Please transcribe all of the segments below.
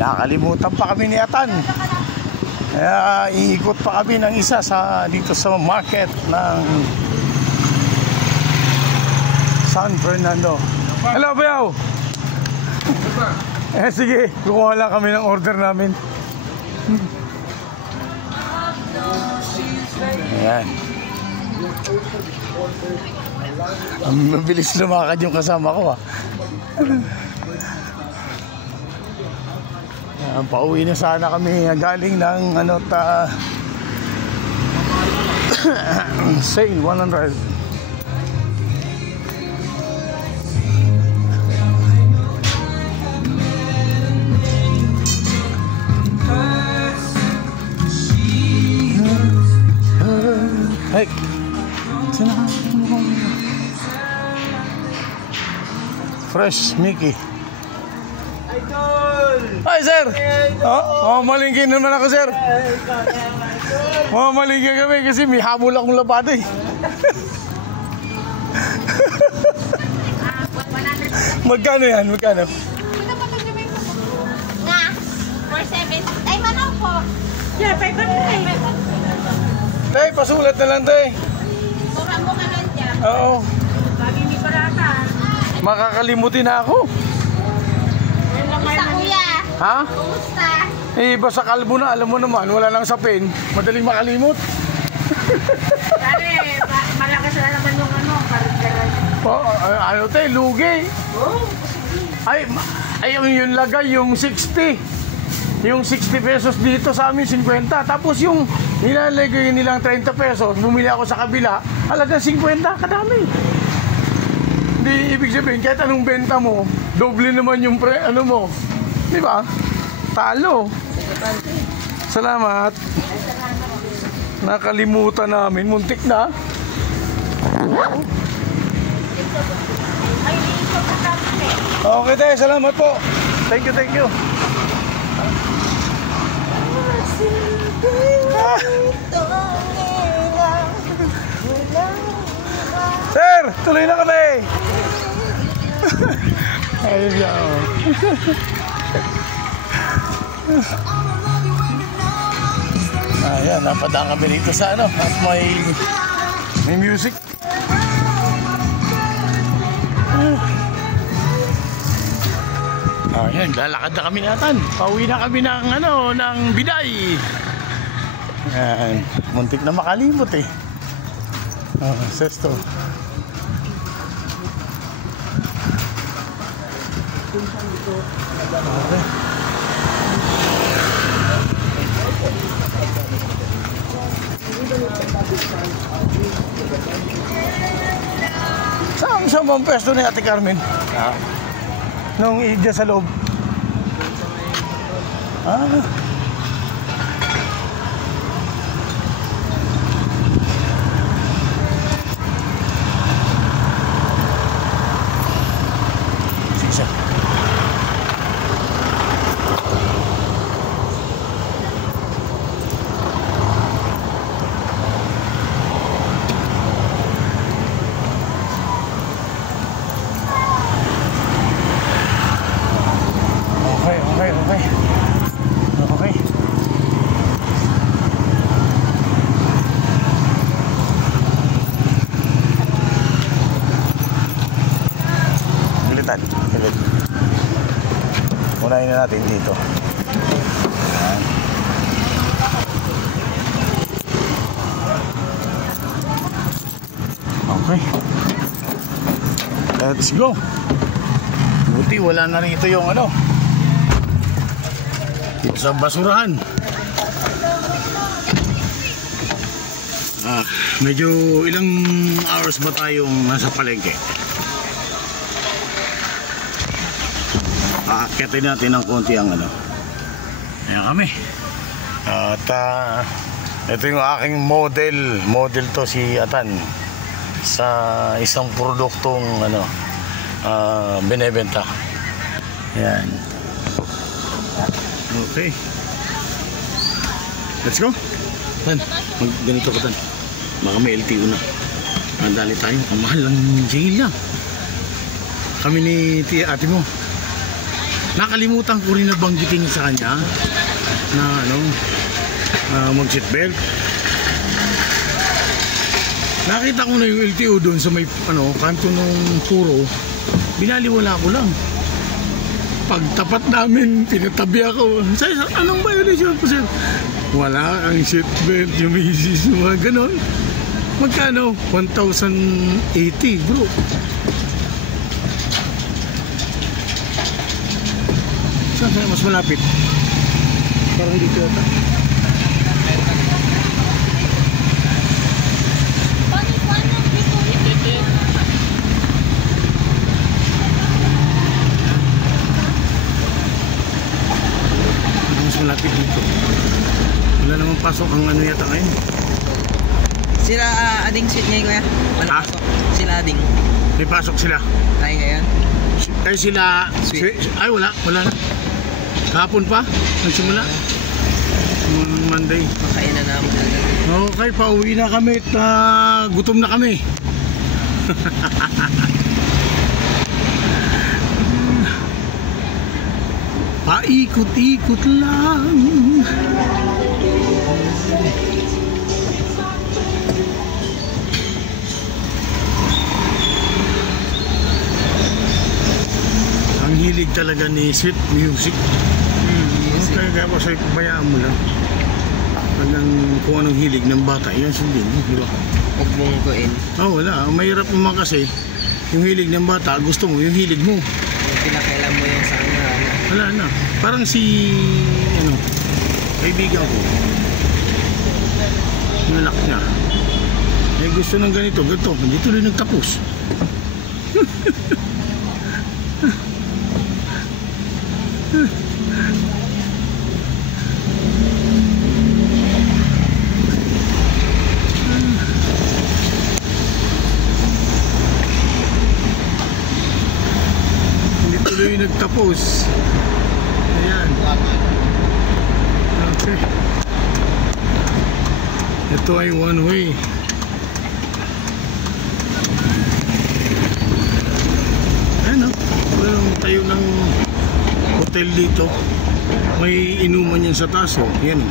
nakalimutan pa kami ni Atan. Kaya iikot pa kami ng isa dito sa market ng San Fernando. Hello, Bayaw! Sige, kukuha lang kami ng order namin. Ayan. Ang mabilis lumakad yung kasama ko, pauwi na sana kami galing ng sale 100. Hey, Fresh Mickey. Hi, sir. Malingkin naman ako, sir. Malingkin kami kasi may habol akong labada eh. Magkano yan? Magkano? Na, 470. Ay, manaw po. Yeah, 500. Tay, pasulat na lang, tay. Mukha-mukha lang dyan. Oo. Lagi ni Parata. Makakalimutin na ako. Kumusta, kuya? Ha? Kumusta? Iba sa kalbo na, alam mo naman, wala nang sapin. Madaling makalimot. Dali, malakas na naman yung Ano tayo, lugi. Ay, yung lagay, yung 60. Yung 60 pesos dito sa amin, 50. Tapos yung nilalagay nilang 30 pesos, bumili ako sa kabila, halaga 50, kadami. Hindi ibig sabihin, kahit anong benta mo, doble naman yung ano mo. Di ba? Talo. Salamat. Nakalimutan namin, muntik na. Okay tayo, salamat po. Thank you, thank you. Sir, tuloy na kami. Ayun siya. Ayan, napadaan kami dito sa at may music. Ayan, lalakad na kami natin. Pauwi na kami ng Biday. Ayan, muntik na makalimot eh. Sesto. Okay. Saan bang pwesto ni Ate Carmen? Nung dyan sa loob. Sisa. Okay. Bilitan. Unahin na natin dito. Ayan. Okay. Let's go. Buti wala na rito yung dito sa basurahan. Medyo ilang hours ba tayong nasa palengke? Aakyatin natin ng konti ang Ayan kami. At ito yung aking model to si Atan sa isang produktong binebenta. Ayan. Okay. Let's go. Tan, ganito ka, Tan. Baka may LTO na. Mandali tayo. Ang mahal lang jail lang. Kami ni ate mo. Nakalimutan ko rin na banggitin sa kanya na ano, mag-seatbelt. Nakita ko na yung LTO doon sa may ano, kanto ng puro. Binaliwala ko lang. Pagtapat namin, pinatabi ako. Sir, anong violation po, sir? Wala ang seatbelt, yung misis, mga ganon. Magkano? 1,080, bro. Saan kaya mas malapit? Parang dito yata. Mas malapit dito. Wala namang pasok ang ano yata ngayon. Sila ading seat ngayon kuya? Wala Ha? pasok. Sila ading. May pasok sila. Tayo ngayon. Ay sila, ay wala na. Kahapon pa, nagsimula. Monday. Makain na naman agad. Okay, pauwi na kami at gutom na kami. Paikot-ikot lang. Ang hilig talaga ni Sweet Music. Kaya pa sa'yo, bayaan mo lang. Kung anong hilig ng bata, yan sundin, di ba? Huwag mong kuin. Wala. Mahirap naman kasi, yung hilig ng bata, gusto mo, yung hilig mo. Yung pinakailan mo yung sa kanya. Wala na. Parang si, kaibigan ko. Yung anak niya. Gusto ng ganito, hindi tuloy nagtapos. Tuloy nagtapos. Ayan. Okay. Ito ay one way. Ayan o. Walang tayo ng hotel dito. May inuman yan sa taas o. Ayan o.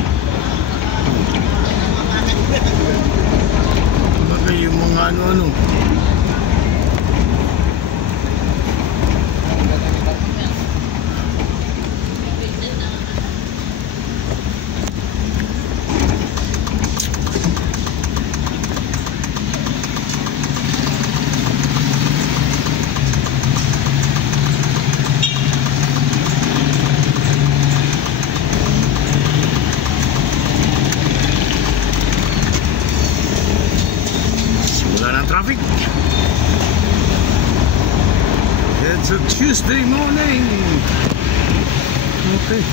Bagay yung mga ano-ano. Traffic. It's a Tuesday morning. Okay.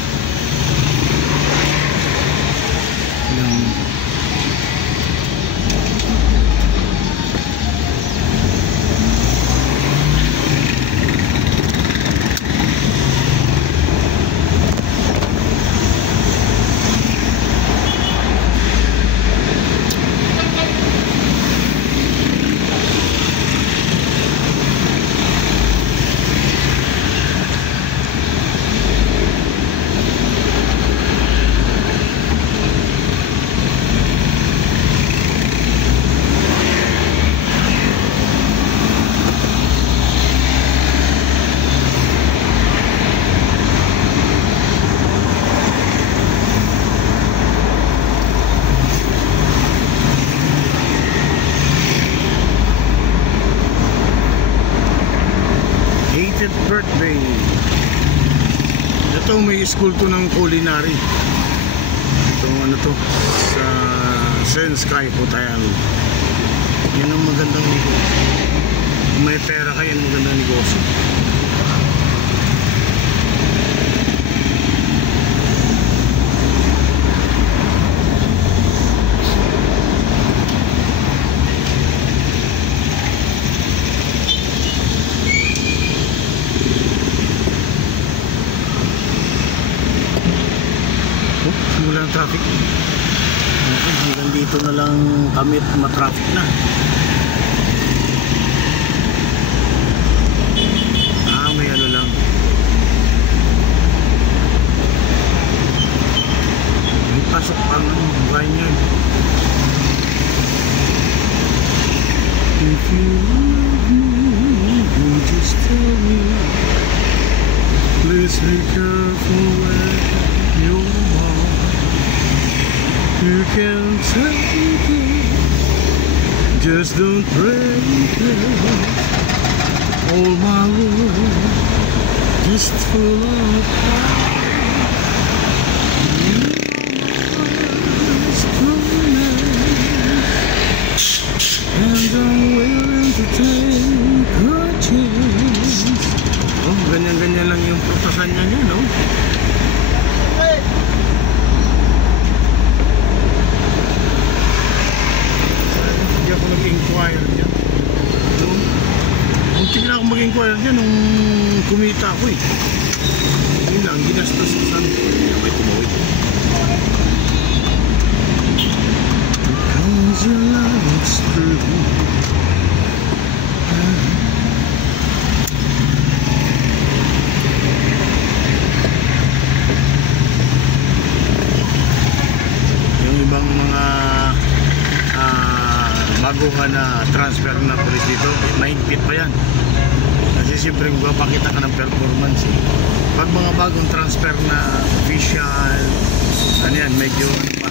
Birthday. Ito may school to ng culinary. Itong ano to sa Senskai Putayan. Yan ang magandang negosyo. Kung may pera kayo, yan magandang negosyo. Walang traffic. Okay, hanggang dito na lang kami at matraffic na. May ano lang. try nyo. If you love me, you just tell me. Please be careful where you are. You can take it, just don't break it. All my world just full of heart. And I'm willing to take a chance. Oh, ganyan-ganyan lang yung prutasan niya, no? Hindi ako nag-inquire niya. Muntik na ako mag-inquire niya nung kumita ako eh. Yun lang, ginastos ko saan. May tumawid. Because your love is true. Yung ibang mga baguhan na transfer na pulis dito, mahigpit pa yan. Kasi siyempre magpapakita ka ng performance eh. Pag mga bagong transfer na official, ano yan, medyo ano pa,